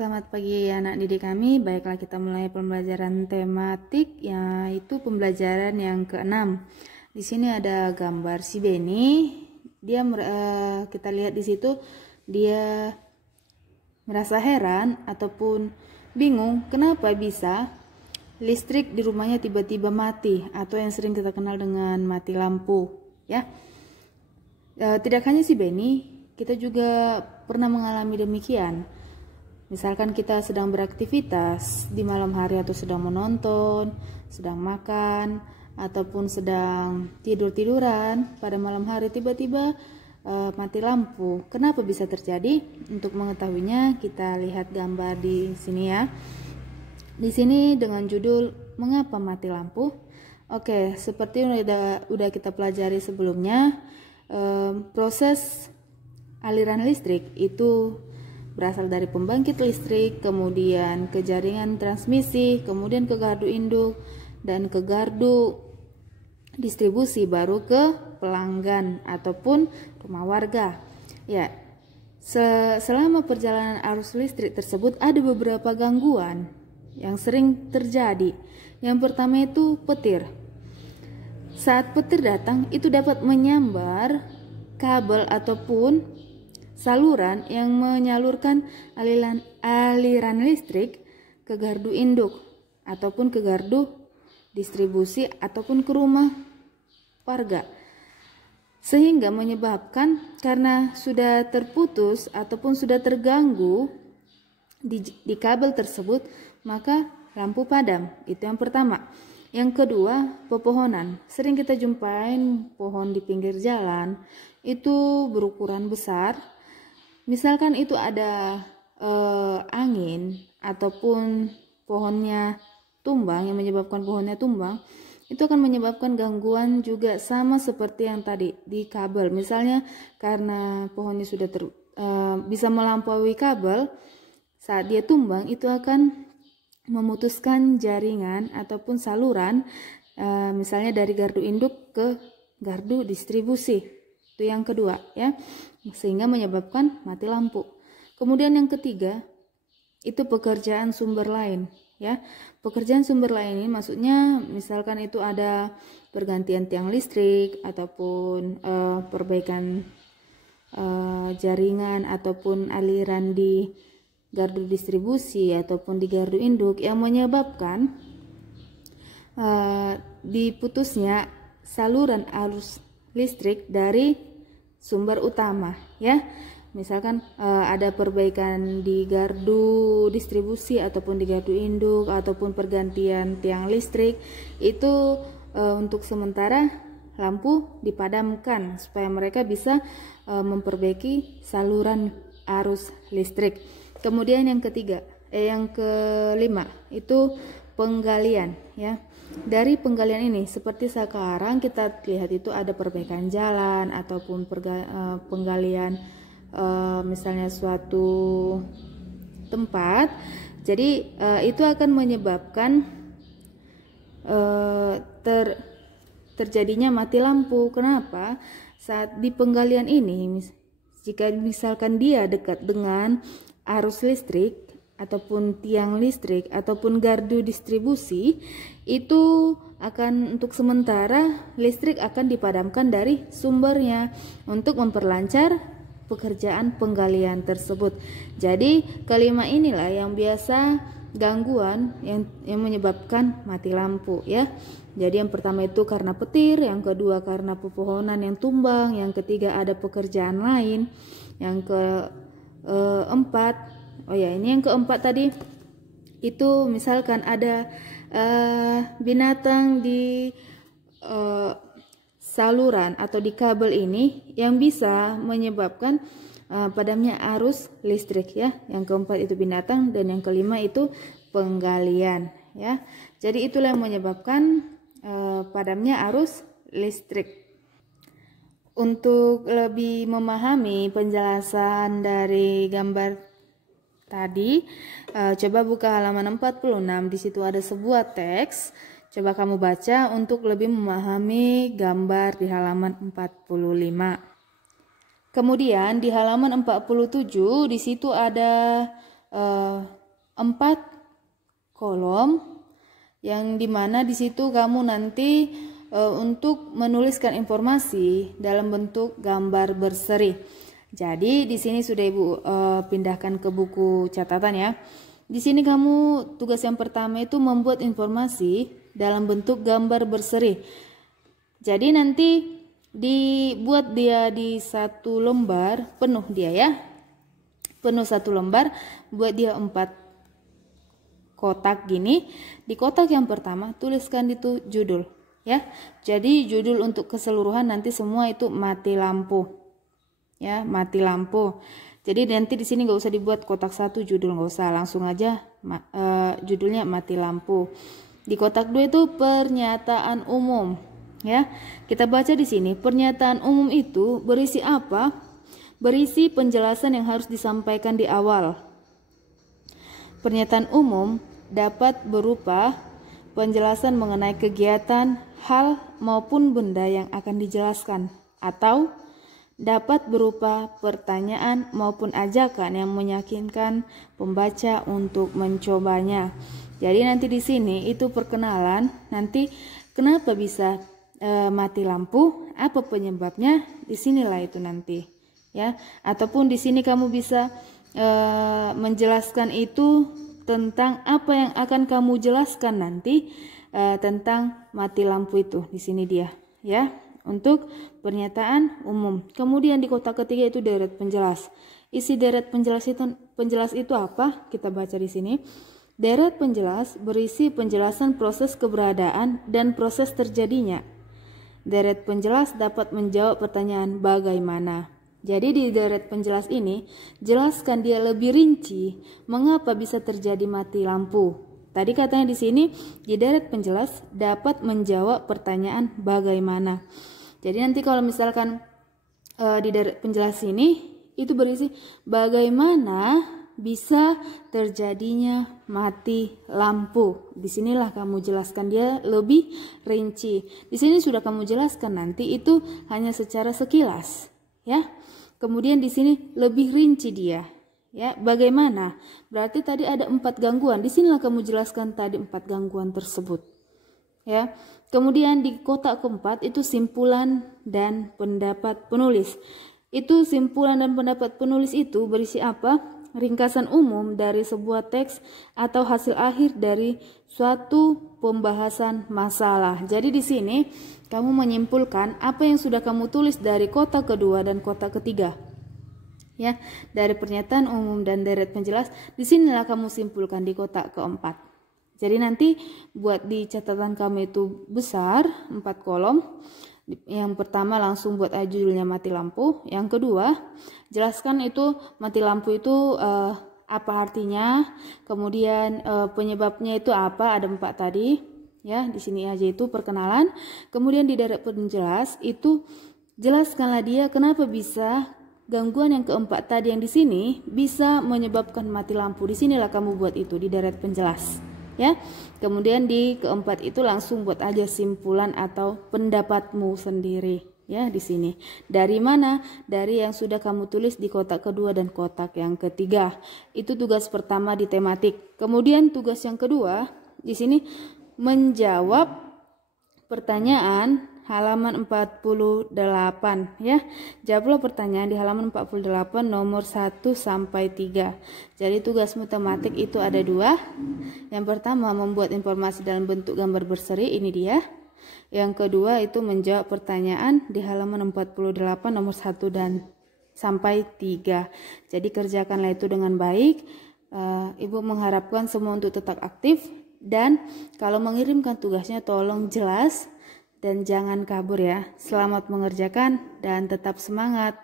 Selamat pagi anak didik kami. Baiklah, kita mulai pembelajaran tematik, yaitu pembelajaran yang ke-6. Di sini ada gambar si Beni. Kita lihat di situ dia merasa heran ataupun bingung kenapa bisa listrik di rumahnya tiba-tiba mati, atau yang sering kita kenal dengan mati lampu, ya. Tidak hanya si Beni, kita juga pernah mengalami demikian. Misalkan kita sedang beraktivitas di malam hari atau sedang menonton, sedang makan, ataupun sedang tidur-tiduran pada malam hari, tiba-tiba mati lampu. Kenapa bisa terjadi? Untuk mengetahuinya kita lihat gambar di sini ya. Di sini dengan judul "Mengapa Mati Lampu?". Oke, seperti yang udah kita pelajari sebelumnya, proses aliran listrik itu berasal dari pembangkit listrik, kemudian ke jaringan transmisi, kemudian ke gardu induk, dan ke gardu distribusi, baru ke pelanggan ataupun rumah warga. Ya, selama perjalanan arus listrik tersebut ada beberapa gangguan yang sering terjadi. Yang pertama itu petir. Saat petir datang, itu dapat menyambar kabel ataupun saluran yang menyalurkan aliran listrik ke gardu induk ataupun ke gardu distribusi ataupun ke rumah warga, sehingga menyebabkan karena sudah terputus ataupun sudah terganggu di kabel tersebut, maka lampu padam. Itu yang pertama. Yang kedua, pepohonan. Sering kita jumpain pohon di pinggir jalan itu berukuran besar. Misalkan itu ada angin ataupun pohonnya tumbang, yang menyebabkan pohonnya tumbang, itu akan menyebabkan gangguan juga, sama seperti yang tadi di kabel. Misalnya karena pohonnya sudah bisa melampaui kabel, saat dia tumbang itu akan memutuskan jaringan ataupun saluran, misalnya dari gardu induk ke gardu distribusi. Itu yang kedua ya, sehingga menyebabkan mati lampu. Kemudian yang ketiga itu pekerjaan sumber lain ya. Pekerjaan sumber lain ini maksudnya misalkan itu ada pergantian tiang listrik ataupun perbaikan jaringan ataupun aliran di gardu distribusi ataupun di gardu induk, yang menyebabkan diputusnya saluran arus listrik dari sumber utama ya. Misalkan ada perbaikan di gardu distribusi ataupun di gardu induk ataupun pergantian tiang listrik, itu untuk sementara lampu dipadamkan supaya mereka bisa memperbaiki saluran arus listrik. Kemudian yang kelima itu penggalian ya. Dari penggalian ini, seperti sekarang kita lihat itu ada perbaikan jalan ataupun penggalian misalnya suatu tempat. Jadi itu akan menyebabkan terjadinya mati lampu. Kenapa? Saat di penggalian ini, jika misalkan dia dekat dengan arus listrik ataupun tiang listrik ataupun gardu distribusi, itu akan untuk sementara listrik akan dipadamkan dari sumbernya untuk memperlancar pekerjaan penggalian tersebut. Jadi kelima inilah yang biasa gangguan yang menyebabkan mati lampu ya. Jadi yang pertama itu karena petir, yang kedua karena pepohonan yang tumbang, yang ketiga ada pekerjaan lain, yang keempat yang keempat tadi itu misalkan ada binatang di saluran atau di kabel ini yang bisa menyebabkan padamnya arus listrik ya. Yang keempat itu binatang, dan yang kelima itu penggalian ya. Jadi itulah yang menyebabkan padamnya arus listrik. Untuk lebih memahami penjelasan dari gambar tadi, coba buka halaman 46. Di situ ada sebuah teks. Coba kamu baca untuk lebih memahami gambar di halaman 45. Kemudian di halaman 47 di situ ada 4 kolom, yang dimana di situ kamu nanti untuk menuliskan informasi dalam bentuk gambar berseri. Jadi di sini sudah Ibu pindahkan ke buku catatan ya. Di sini kamu tugas yang pertama itu membuat informasi dalam bentuk gambar berseri. Jadi nanti dibuat dia di 1 lembar penuh dia ya. Penuh 1 lembar, buat dia 4 kotak gini. Di kotak yang pertama tuliskan itu judul ya. Jadi judul untuk keseluruhan nanti semua itu mati lampu ya, mati lampu. Jadi nanti di sini nggak usah dibuat kotak 1 judul, nggak usah, langsung aja judulnya mati lampu. Di kotak 2 itu pernyataan umum ya. Kita baca di sini, pernyataan umum itu berisi apa? Berisi penjelasan yang harus disampaikan di awal. Pernyataan umum dapat berupa penjelasan mengenai kegiatan, hal, maupun benda yang akan dijelaskan, atau dapat berupa pertanyaan maupun ajakan yang meyakinkan pembaca untuk mencobanya. Jadi nanti di sini itu perkenalan, nanti kenapa bisa mati lampu, apa penyebabnya, disinilah itu nanti ya. Ataupun di sini kamu bisa menjelaskan itu tentang apa yang akan kamu jelaskan nanti tentang mati lampu itu. Di sini dia ya, untuk pernyataan umum. Kemudian di kotak ketiga itu deret penjelas. Isi deret penjelas itu apa? Kita baca di sini. Deret penjelas berisi penjelasan proses keberadaan dan proses terjadinya. Deret penjelas dapat menjawab pertanyaan bagaimana. Jadi di deret penjelas ini, jelaskan dia lebih rinci mengapa bisa terjadi mati lampu. Tadi katanya di sini, di deret penjelas dapat menjawab pertanyaan bagaimana. Jadi nanti kalau misalkan di deret penjelas ini, itu berisi bagaimana bisa terjadinya mati lampu. Disinilah kamu jelaskan dia lebih rinci. Di sini sudah kamu jelaskan, nanti itu hanya secara sekilas ya. Kemudian di sini lebih rinci dia ya. Bagaimana? Berarti tadi ada 4 gangguan. Di sinilah kamu jelaskan tadi 4 gangguan tersebut ya. Kemudian di kotak keempat itu simpulan dan pendapat penulis. Itu simpulan dan pendapat penulis itu berisi apa? Ringkasan umum dari sebuah teks atau hasil akhir dari suatu pembahasan masalah. Jadi di sini kamu menyimpulkan apa yang sudah kamu tulis dari kotak kedua dan kotak ketiga. Ya, dari pernyataan umum dan deret penjelas, disinilah kamu simpulkan di kotak keempat. Jadi nanti buat di catatan kamu itu besar, 4 kolom. Yang pertama langsung buat aja judulnya mati lampu. Yang kedua, jelaskan itu mati lampu itu apa artinya, kemudian penyebabnya itu apa, ada 4 tadi. Ya, di sini aja itu perkenalan. Kemudian di deret penjelas itu jelaskanlah dia kenapa bisa gangguan yang keempat tadi yang di sini bisa menyebabkan mati lampu. Di sinilah kamu buat itu di deret penjelas. Ya. Kemudian di keempat itu langsung buat aja simpulan atau pendapatmu sendiri ya di sini. Dari mana? Dari yang sudah kamu tulis di kotak kedua dan kotak yang ketiga. Itu tugas pertama di tematik. Kemudian tugas yang kedua di sini menjawab pertanyaan halaman 48 ya. Jawablah pertanyaan di halaman 48 nomor 1 sampai 3. Jadi tugasmu tematik itu ada 2. Yang pertama membuat informasi dalam bentuk gambar berseri, ini dia. Yang kedua itu menjawab pertanyaan di halaman 48 nomor 1 dan sampai 3. Jadi kerjakanlah itu dengan baik. Ibu mengharapkan semua untuk tetap aktif. Dan kalau mengirimkan tugasnya tolong jelas dan jangan kabur ya. Selamat mengerjakan dan tetap semangat.